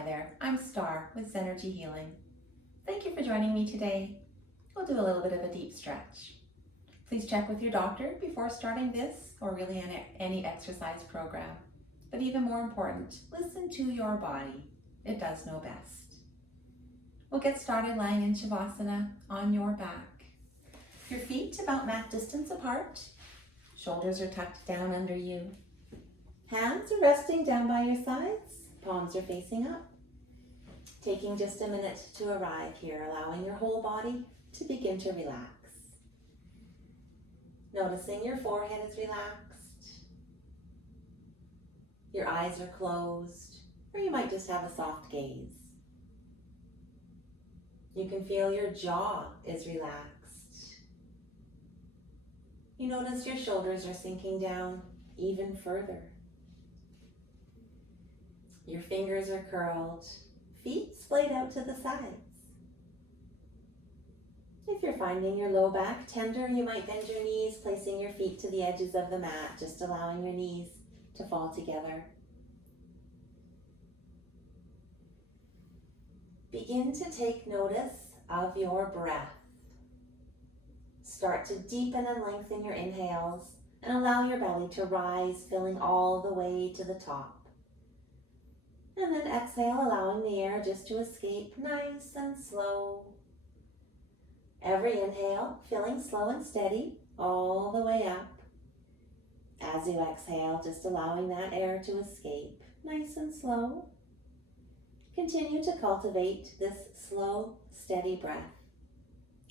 Hi there, I'm Star with Zenergy Healing. Thank you for joining me today. We'll do a little bit of a deep stretch. Please check with your doctor before starting this or really any exercise program. But even more important, listen to your body. It does know best. We'll get started lying in Shavasana on your back. Your feet about mat distance apart. Shoulders are tucked down under you. Hands are resting down by your sides. Palms are facing up. Taking just a minute to arrive here, allowing your whole body to begin to relax. Noticing your forehead is relaxed. Your eyes are closed, or you might just have a soft gaze. You can feel your jaw is relaxed. You notice your shoulders are sinking down even further. Your fingers are curled, feet splayed out to the sides. If you're finding your low back tender, you might bend your knees, placing your feet to the edges of the mat, just allowing your knees to fall together. Begin to take notice of your breath. Start to deepen and lengthen your inhales and allow your belly to rise, filling all the way to the top. And then exhale, allowing the air just to escape nice and slow. Every inhale, feeling slow and steady all the way up. As you exhale, just allowing that air to escape nice and slow. Continue to cultivate this slow, steady breath,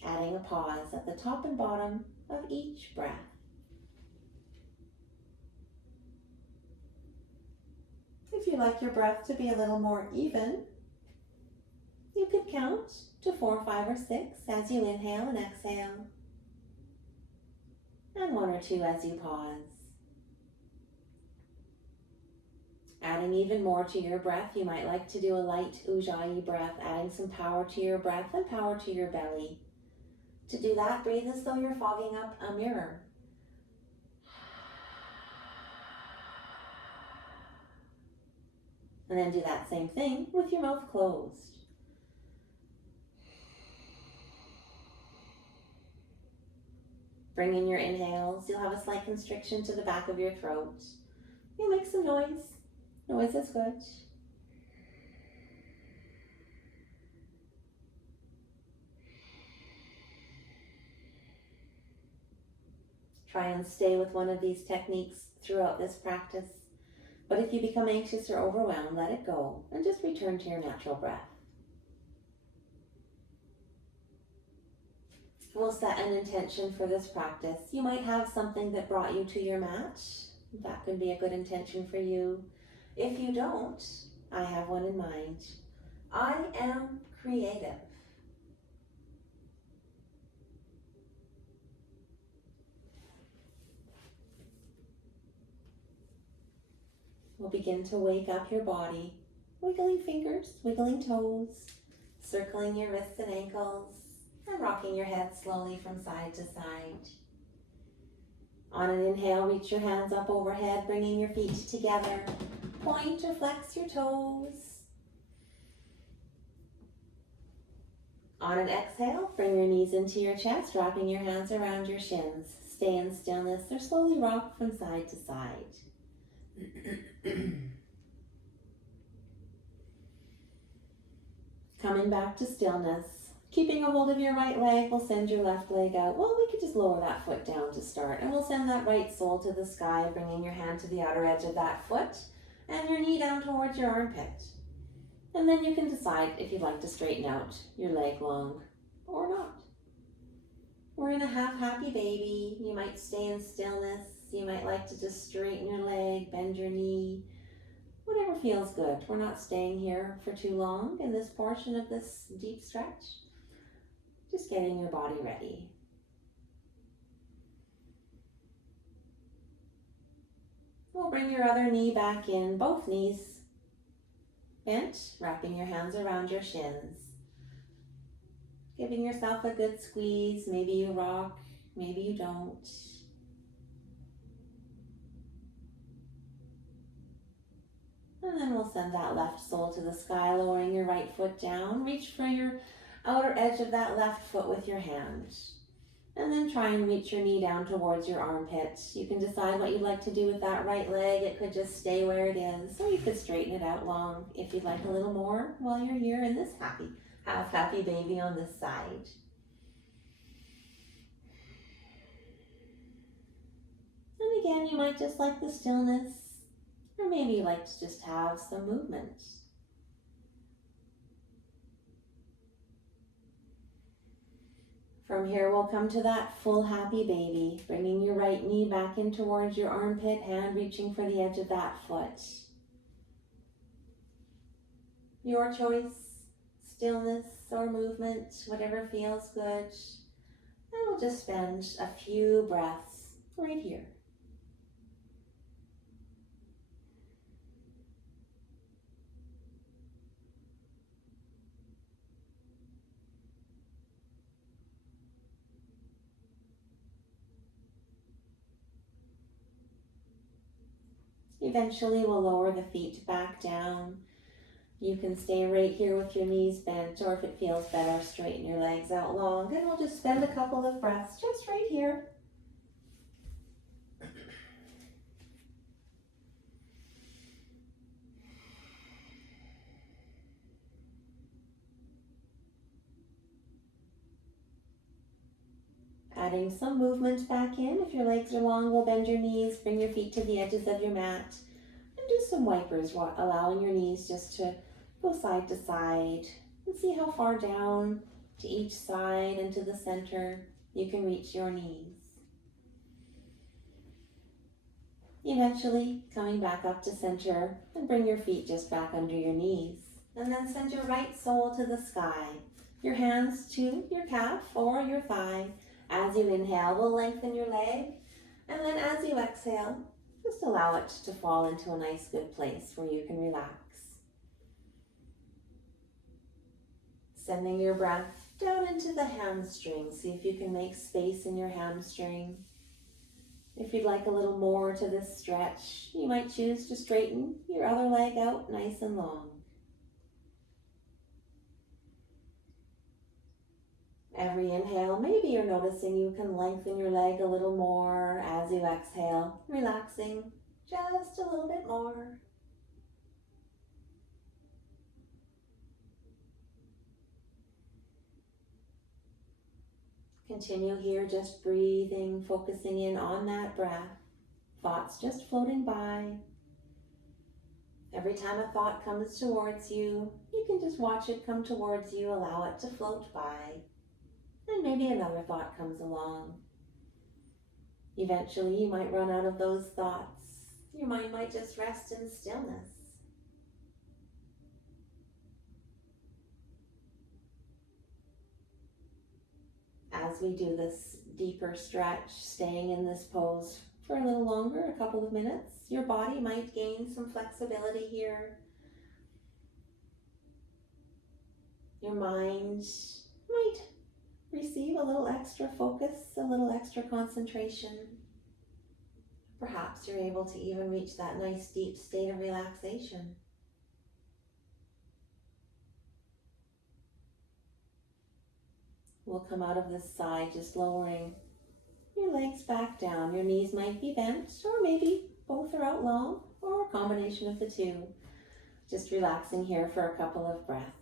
adding a pause at the top and bottom of each breath. If you like your breath to be a little more even, you could count to 4, 5, or 6 as you inhale and exhale, and 1 or 2 as you pause. Adding even more to your breath, you might like to do a light Ujjayi breath, adding some power to your breath and power to your belly. To do that, breathe as though you're fogging up a mirror. And then do that same thing with your mouth closed. Bring in your inhales. You'll have a slight constriction to the back of your throat. You'll make some noise. Noise is good. Try and stay with one of these techniques throughout this practice. But if you become anxious or overwhelmed, let it go and just return to your natural breath. We'll set an intention for this practice. You might have something that brought you to your mat. That could be a good intention for you. If you don't, I have one in mind. I am creative. We'll begin to wake up your body, wiggling fingers, wiggling toes, circling your wrists and ankles, and rocking your head slowly from side to side. On an inhale, reach your hands up overhead, bringing your feet together. Point or flex your toes. On an exhale, bring your knees into your chest, wrapping your hands around your shins. Stay in stillness or slowly rock from side to side. Coming back to stillness, keeping a hold of your right leg, we'll send your left leg out. Well, we could just lower that foot down to start, and we'll send that right sole to the sky, bringing your hand to the outer edge of that foot and your knee down towards your armpit. And then you can decide if you'd like to straighten out your leg long or not. We're in a half happy baby. You might stay in stillness. You might like to just straighten your leg, bend your knee, whatever feels good. We're not staying here for too long in this portion of this deep stretch. Just getting your body ready. We'll bring your other knee back in, both knees bent, wrapping your hands around your shins. Giving yourself a good squeeze. Maybe you rock, maybe you don't. And then we'll send that left sole to the sky, lowering your right foot down. Reach for your outer edge of that left foot with your hand. And then try and reach your knee down towards your armpit. You can decide what you'd like to do with that right leg. It could just stay where it is, or you could straighten it out long if you'd like a little more while you're here in this happy baby on this side. And again, you might just like the stillness, or maybe you like to just have some movement. From here, we'll come to that full happy baby, bringing your right knee back in towards your armpit, hand reaching for the edge of that foot. Your choice, stillness or movement, whatever feels good. And we'll just spend a few breaths right here. Eventually, we'll lower the feet back down. You can stay right here with your knees bent, or if it feels better, straighten your legs out long. And we'll just spend a couple of breaths just right here. Adding some movement back in. If your legs are long, we'll bend your knees, bring your feet to the edges of your mat, and do some wipers, allowing your knees just to go side to side, and see how far down to each side and to the center you can reach your knees. Eventually, coming back up to center, and bring your feet just back under your knees. And then send your right sole to the sky, your hands to your calf or your thigh. As you inhale, we'll lengthen your leg, and then as you exhale, just allow it to fall into a nice good place where you can relax. Sending your breath down into the hamstring. See if you can make space in your hamstring. If you'd like a little more to this stretch, you might choose to straighten your other leg out nice and long. Every inhale, maybe you're noticing you can lengthen your leg a little more. As you exhale, relaxing just a little bit more. Continue here, just breathing, focusing in on that breath. Thoughts just floating by. Every time a thought comes towards you, you can just watch it come towards you, allow it to float by. And maybe another thought comes along. Eventually, you might run out of those thoughts. Your mind might just rest in stillness. As we do this deeper stretch, staying in this pose for a little longer, a couple of minutes, your body might gain some flexibility here. Your mind might receive a little extra focus, a little extra concentration. Perhaps you're able to even reach that nice deep state of relaxation. We'll come out of this side just lowering your legs back down. Your knees might be bent, or maybe both are out long, or a combination of the two. Just relaxing here for a couple of breaths.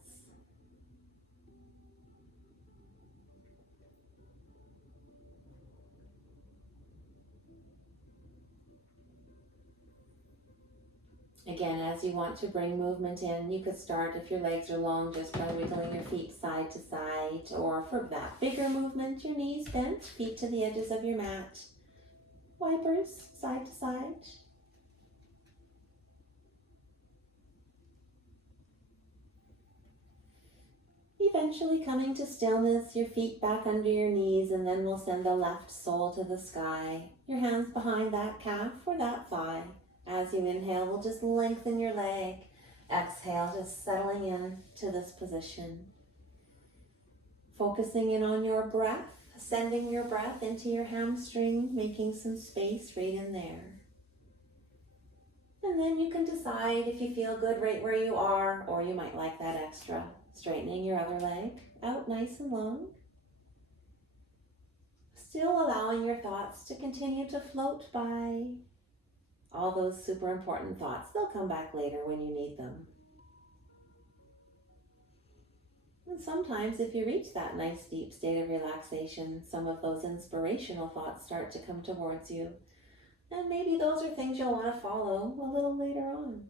Again, as you want to bring movement in, you could start, if your legs are long, just by wiggling your feet side to side, or for that bigger movement, your knees bent, feet to the edges of your mat. Wipers, side to side. Eventually coming to stillness, your feet back under your knees, and then we'll send the left sole to the sky. Your hands behind that calf or that thigh. As you inhale, we'll just lengthen your leg. Exhale, just settling in to this position. Focusing in on your breath, sending your breath into your hamstring, making some space right in there. And then you can decide if you feel good right where you are, or you might like that extra. Straightening your other leg out nice and long. Still allowing your thoughts to continue to float by. All those super important thoughts, they'll come back later when you need them. And sometimes if you reach that nice deep state of relaxation, some of those inspirational thoughts start to come towards you. And maybe those are things you'll want to follow a little later on.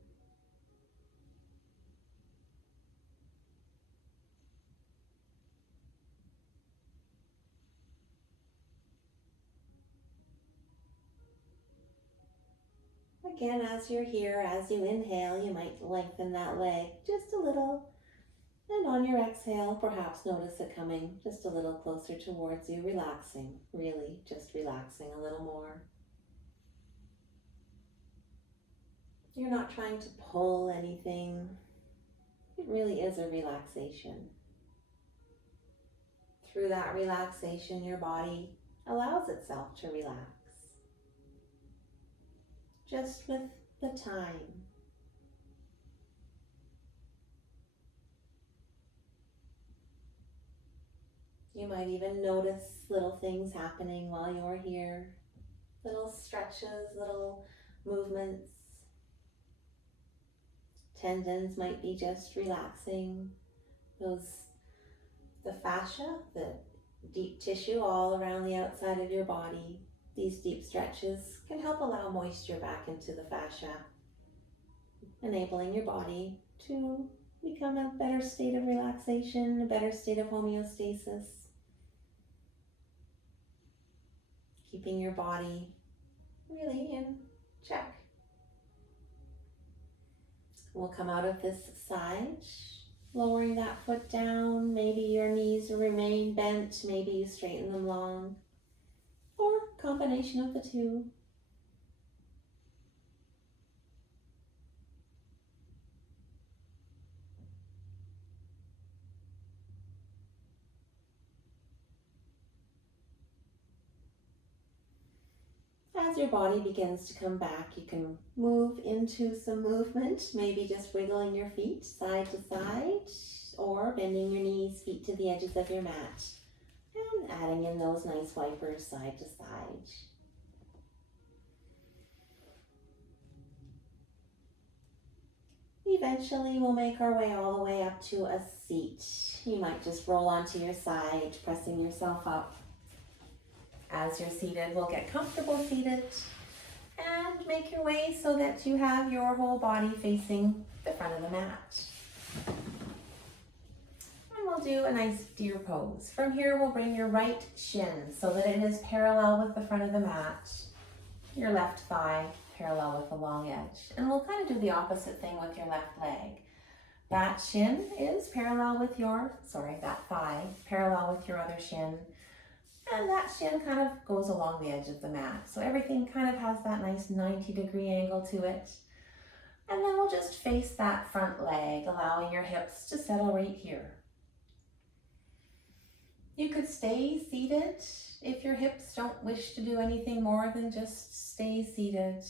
Again, as you're here, as you inhale, you might lengthen that leg just a little. And on your exhale, perhaps notice it coming just a little closer towards you, relaxing, really just relaxing a little more. You're not trying to pull anything. It really is a relaxation. Through that relaxation, your body allows itself to relax. Just with the time. You might even notice little things happening while you're here. Little stretches, little movements. Tendons might be just relaxing. The fascia, the deep tissue all around the outside of your body. These deep stretches can help allow moisture back into the fascia, enabling your body to become a better state of relaxation, a better state of homeostasis. Keeping your body really in check. We'll come out of this side, lowering that foot down. Maybe your knees remain bent, maybe you straighten them long, or combination of the two. As your body begins to come back, you can move into some movement, maybe just wiggling your feet side to side, or bending your knees, feet to the edges of your mat, and adding in those nice wipers side to side. Eventually, we'll make our way all the way up to a seat. You might just roll onto your side, pressing yourself up. As you're seated, we'll get comfortable seated and make your way so that you have your whole body facing the front of the mat. And we'll do a nice deer pose. From here, we'll bring your right shin so that it is parallel with the front of the mat. Your left thigh parallel with the long edge. And we'll kind of do the opposite thing with your left leg. That shin is parallel with that thigh parallel with your other shin. And that shin kind of goes along the edge of the mat. So everything kind of has that nice 90-degree angle to it. And then we'll just face that front leg, allowing your hips to settle right here. You could stay seated if your hips don't wish to do anything more than just stay seated.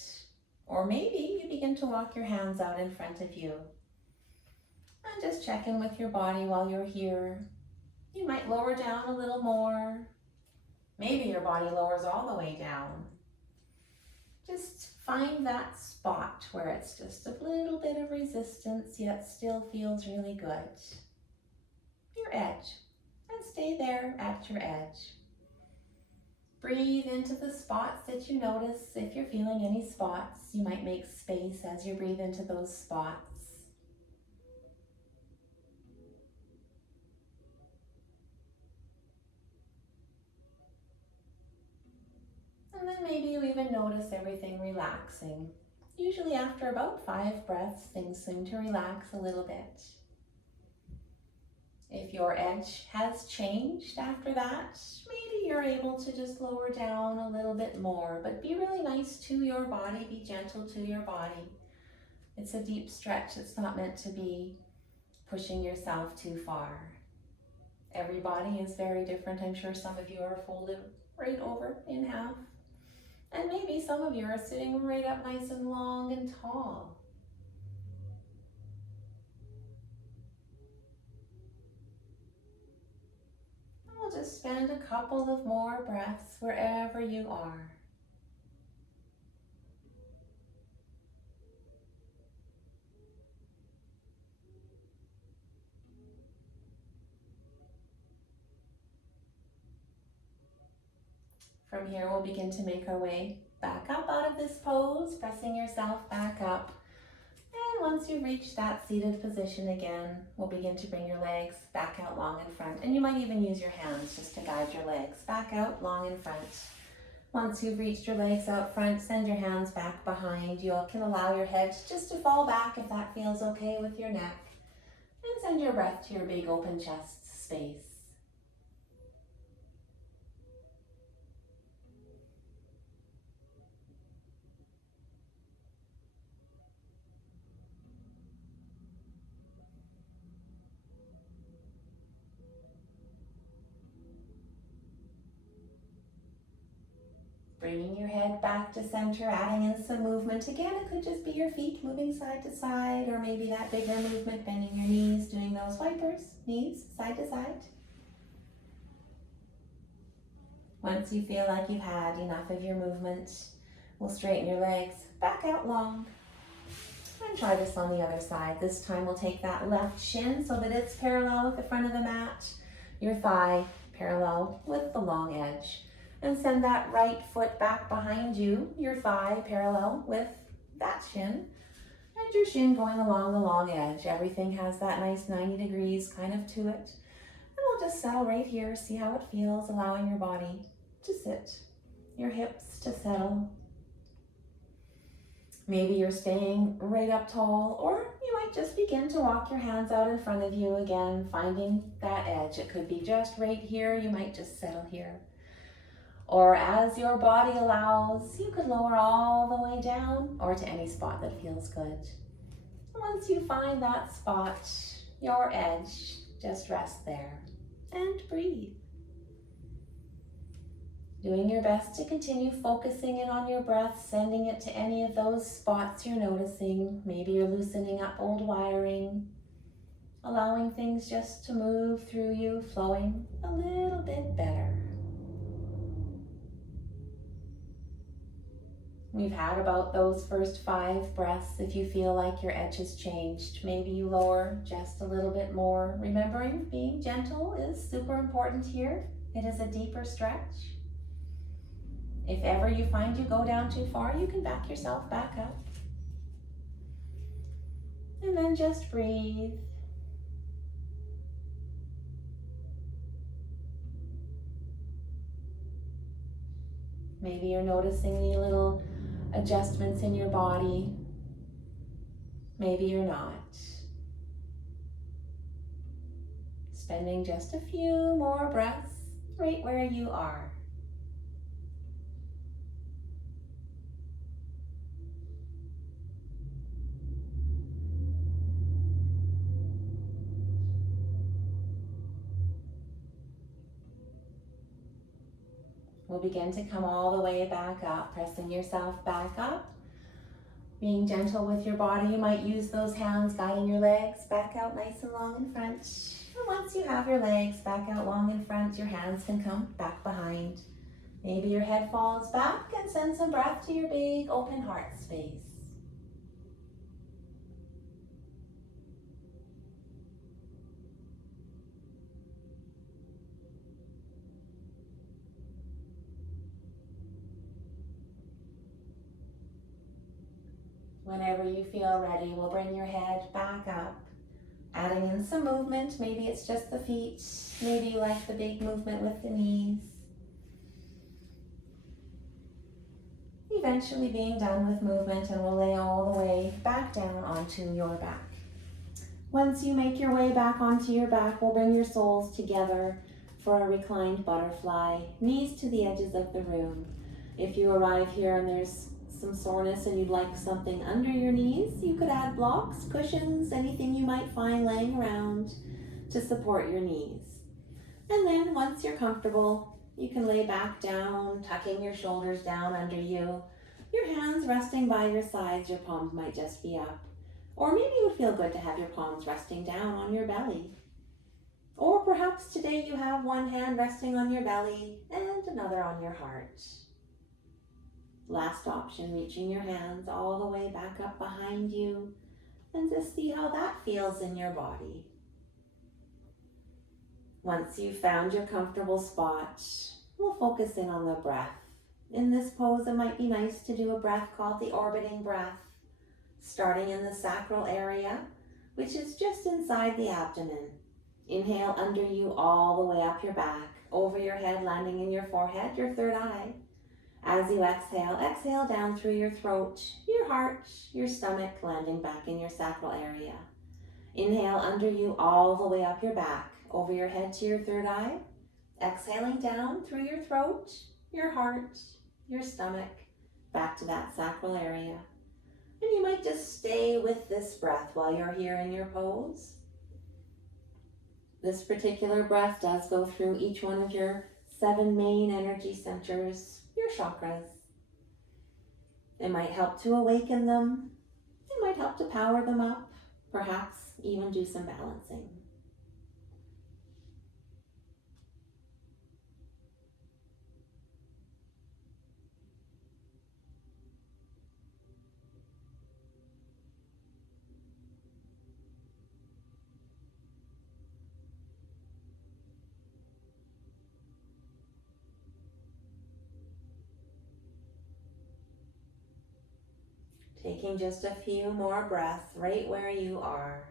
Or maybe you begin to walk your hands out in front of you. And just check in with your body while you're here. You might lower down a little more. Maybe your body lowers all the way down. Just find that spot where it's just a little bit of resistance, yet still feels really good. Your edge. And stay there at your edge. Breathe into the spots that you notice. If you're feeling any spots, you might make space as you breathe into those spots. And then maybe you even notice everything relaxing. Usually after about 5 breaths, things seem to relax a little bit. If your edge has changed after that, maybe you're able to just lower down a little bit more, but be really nice to your body, be gentle to your body. It's a deep stretch. It's not meant to be pushing yourself too far. Every body is very different. I'm sure some of you are folded right over in half. And maybe some of you are sitting right up nice and long and tall. We'll just spend a couple of more breaths wherever you are. From here, we'll begin to make our way back up out of this pose, pressing yourself back up. And once you've reached that seated position again, we'll begin to bring your legs back out long in front. And you might even use your hands just to guide your legs back out long in front. Once you've reached your legs out front, send your hands back behind. You can allow your head just to fall back if that feels okay with your neck. And send your breath to your big open chest space. Bringing your head back to center, adding in some movement. Again, it could just be your feet moving side to side, or maybe that bigger movement, bending your knees, doing those wipers, knees side to side. Once you feel like you've had enough of your movement, we'll straighten your legs back out long. And try this on the other side. This time we'll take that left shin so that it's parallel with the front of the mat, your thigh parallel with the long edge. And send that right foot back behind you, your thigh parallel with that shin, and your shin going along the long edge. Everything has that nice 90 degrees kind of to it. And we'll just settle right here, see how it feels, allowing your body to sit, your hips to settle. Maybe you're staying right up tall, or you might just begin to walk your hands out in front of you again, finding that edge. It could be just right here, you might just settle here. Or as your body allows, you could lower all the way down or to any spot that feels good. Once you find that spot, your edge, just rest there and breathe. Doing your best to continue focusing in on your breath, sending it to any of those spots you're noticing. Maybe you're loosening up old wiring, allowing things just to move through you, flowing a little bit better. We've had about those first 5 breaths. If you feel like your edge has changed, maybe you lower just a little bit more. Remembering being gentle is super important here. It is a deeper stretch. If ever you find you go down too far, you can back yourself back up. And then just breathe. Maybe you're noticing the little adjustments in your body. Maybe you're not. Spending just a few more breaths right where you are. We'll begin to come all the way back up, pressing yourself back up. Being gentle with your body, you might use those hands guiding your legs back out nice and long in front. And once you have your legs back out long in front, your hands can come back behind. Maybe your head falls back and send some breath to your big open heart space. Whenever you feel ready, we'll bring your head back up, adding in some movement. Maybe it's just the feet. Maybe you like the big movement with the knees. Eventually being done with movement, and we'll lay all the way back down onto your back. Once you make your way back onto your back, we'll bring your soles together for a reclined butterfly, knees to the edges of the room. If you arrive here and there's some soreness and you'd like something under your knees, you could add blocks, cushions, anything you might find laying around to support your knees. And then once you're comfortable, You can lay back down, tucking your shoulders down under you. Your hands resting by your sides, your palms might just be up. Or maybe it would feel good to have your palms resting down on your belly. Or perhaps today you have one hand resting on your belly and another on your heart. Last option, reaching your hands all the way back up behind you and just see how that feels in your body. Once you've found your comfortable spot, we'll focus in on the breath. In this pose, it might be nice to do a breath called the orbiting breath, starting in the sacral area, which is just inside the abdomen. Inhale under you all the way up your back, over your head, landing in your forehead, your third eye. As you exhale, exhale down through your throat, your heart, your stomach, landing back in your sacral area. Inhale under you all the way up your back, over your head to your third eye. Exhaling down through your throat, your heart, your stomach, back to that sacral area. And you might just stay with this breath while you're here in your pose. This particular breath does go through each one of your 7 main energy centers, your chakras. It might help to awaken them. It might help to power them up, perhaps even do some balancing. Taking just a few more breaths right where you are.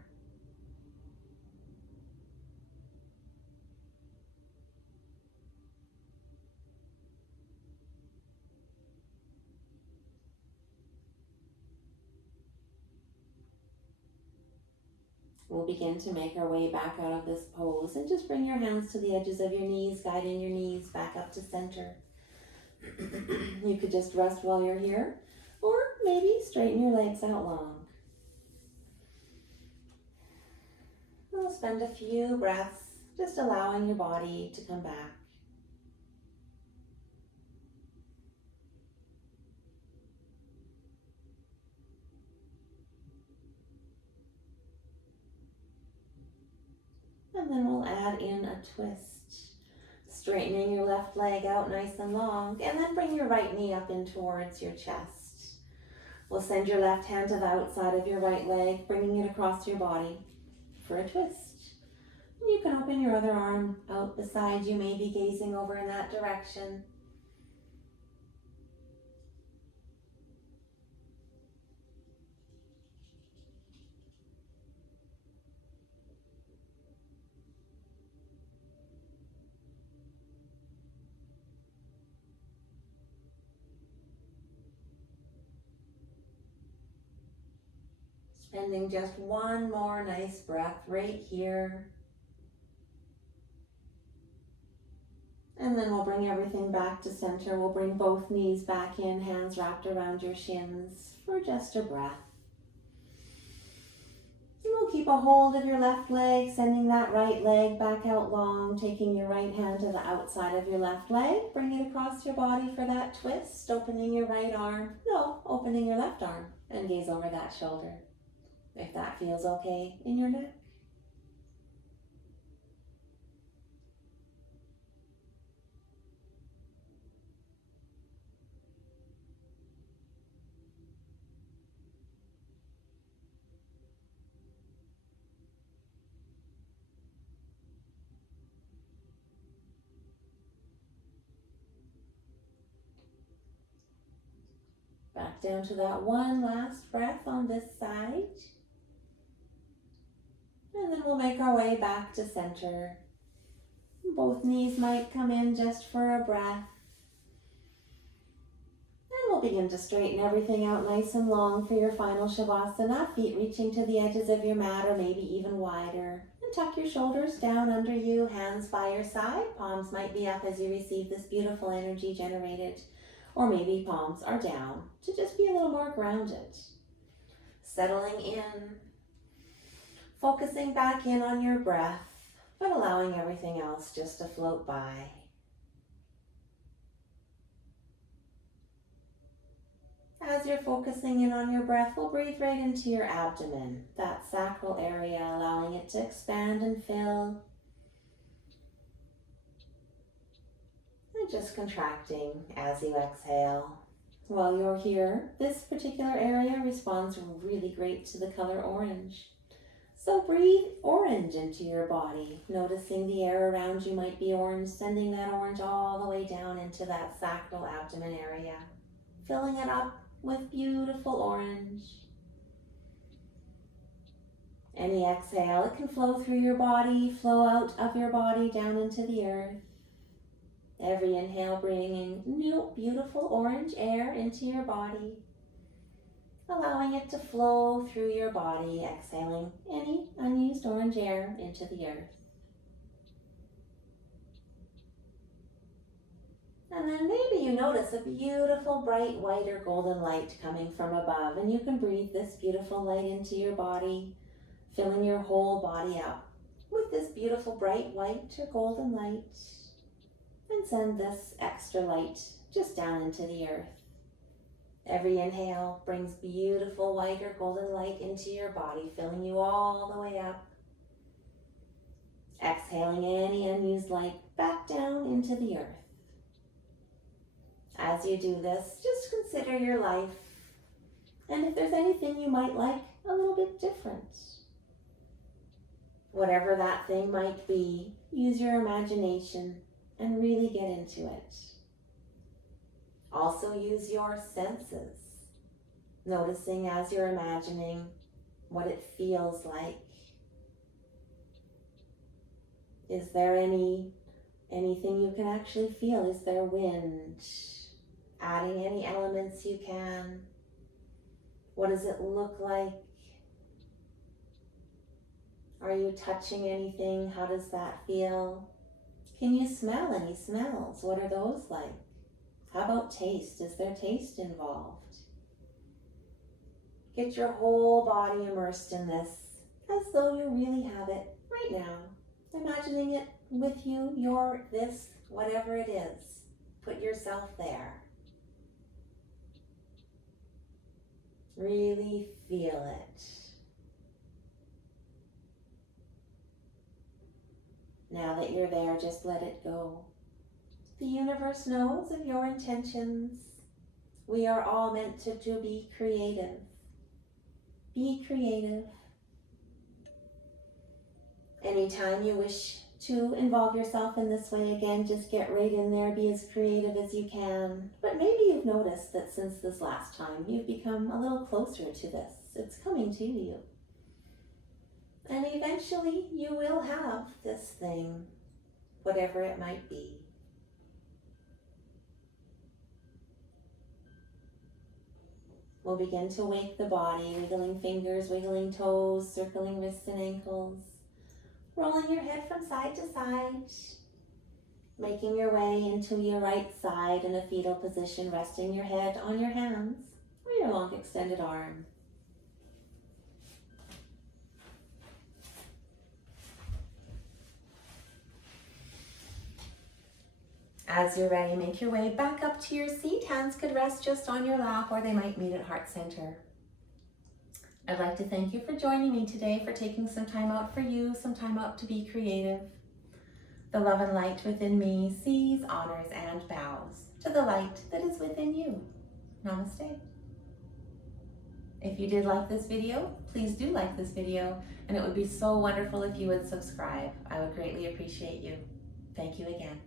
We'll begin to make our way back out of this pose and just bring your hands to the edges of your knees, guiding your knees back up to center. You could just rest while you're here, or maybe straighten your legs out long. We'll spend a few breaths just allowing your body to come back. And then we'll add in a twist, straightening your left leg out nice and long, and then bring your right knee up in towards your chest. We'll send your left hand to the outside of your right leg, bringing it across your body for a twist. And you can open your other arm out beside you, maybe gazing over in that direction. Spending just one more nice breath right here. And then we'll bring everything back to center. We'll bring both knees back in, hands wrapped around your shins for just a breath. And we'll keep a hold of your left leg, sending that right leg back out long, taking your right hand to the outside of your left leg. Bring it across your body for that twist, opening your right arm. No, opening your left arm and gaze over that shoulder, if that feels okay in your neck. Back down to that one last breath on this side. And then we'll make our way back to center. Both knees might come in just for a breath. And we'll begin to straighten everything out nice and long for your final Shavasana. Feet reaching to the edges of your mat or maybe even wider. And tuck your shoulders down under you, hands by your side. Palms might be up as you receive this beautiful energy generated. Or maybe palms are down to just be a little more grounded. Settling in, focusing back in on your breath, but allowing everything else just to float by. As you're focusing in on your breath, we'll breathe right into your abdomen, that sacral area, allowing it to expand and fill. And just contracting as you exhale. While you're here, this particular area responds really great to the color orange. So breathe orange into your body, noticing the air around you might be orange, sending that orange all the way down into that sacral abdomen area, filling it up with beautiful orange. Any exhale, it can flow through your body, flow out of your body down into the earth. Every inhale bringing new beautiful orange air into your body, allowing it to flow through your body, exhaling any unused orange air into the earth. And then maybe you notice a beautiful bright white or golden light coming from above, and you can breathe this beautiful light into your body, filling your whole body up with this beautiful bright white or golden light, and send this extra light just down into the earth. Every inhale brings beautiful white or golden light into your body, filling you all the way up. Exhaling any unused light back down into the earth. As you do this, just consider your life, and if there's anything you might like a little bit different. Whatever that thing might be, use your imagination and really get into it. Also use your senses, noticing as you're imagining what it feels like. Is there anything you can actually feel? Is there wind? Adding any elements you can. What does it look like? Are you touching anything? How does that feel? Can you smell any smells? What are those like? How about taste? Is there taste involved? Get your whole body immersed in this as though you really have it right now. Imagining it with you, your this, whatever it is. Put yourself there. Really feel it. Now that you're there, just let it go. The universe knows of your intentions. We are all meant to be creative. Be creative. Anytime you wish to involve yourself in this way again, just get right in there, be as creative as you can. But maybe you've noticed that since this last time, you've become a little closer to this. It's coming to you. And eventually you will have this thing, whatever it might be. We'll begin to wake the body, wiggling fingers, wiggling toes, circling wrists and ankles, rolling your head from side to side, making your way into your right side in a fetal position, resting your head on your hands or your long extended arm. As you're ready, make your way back up to your seat. Hands could rest just on your lap or they might meet at heart center. I'd like to thank you for joining me today, for taking some time out for you, some time out to be creative. The love and light within me sees, honors, and bows to the light that is within you. Namaste. If you did like this video, please do like this video, and it would be so wonderful if you would subscribe. I would greatly appreciate you. Thank you again.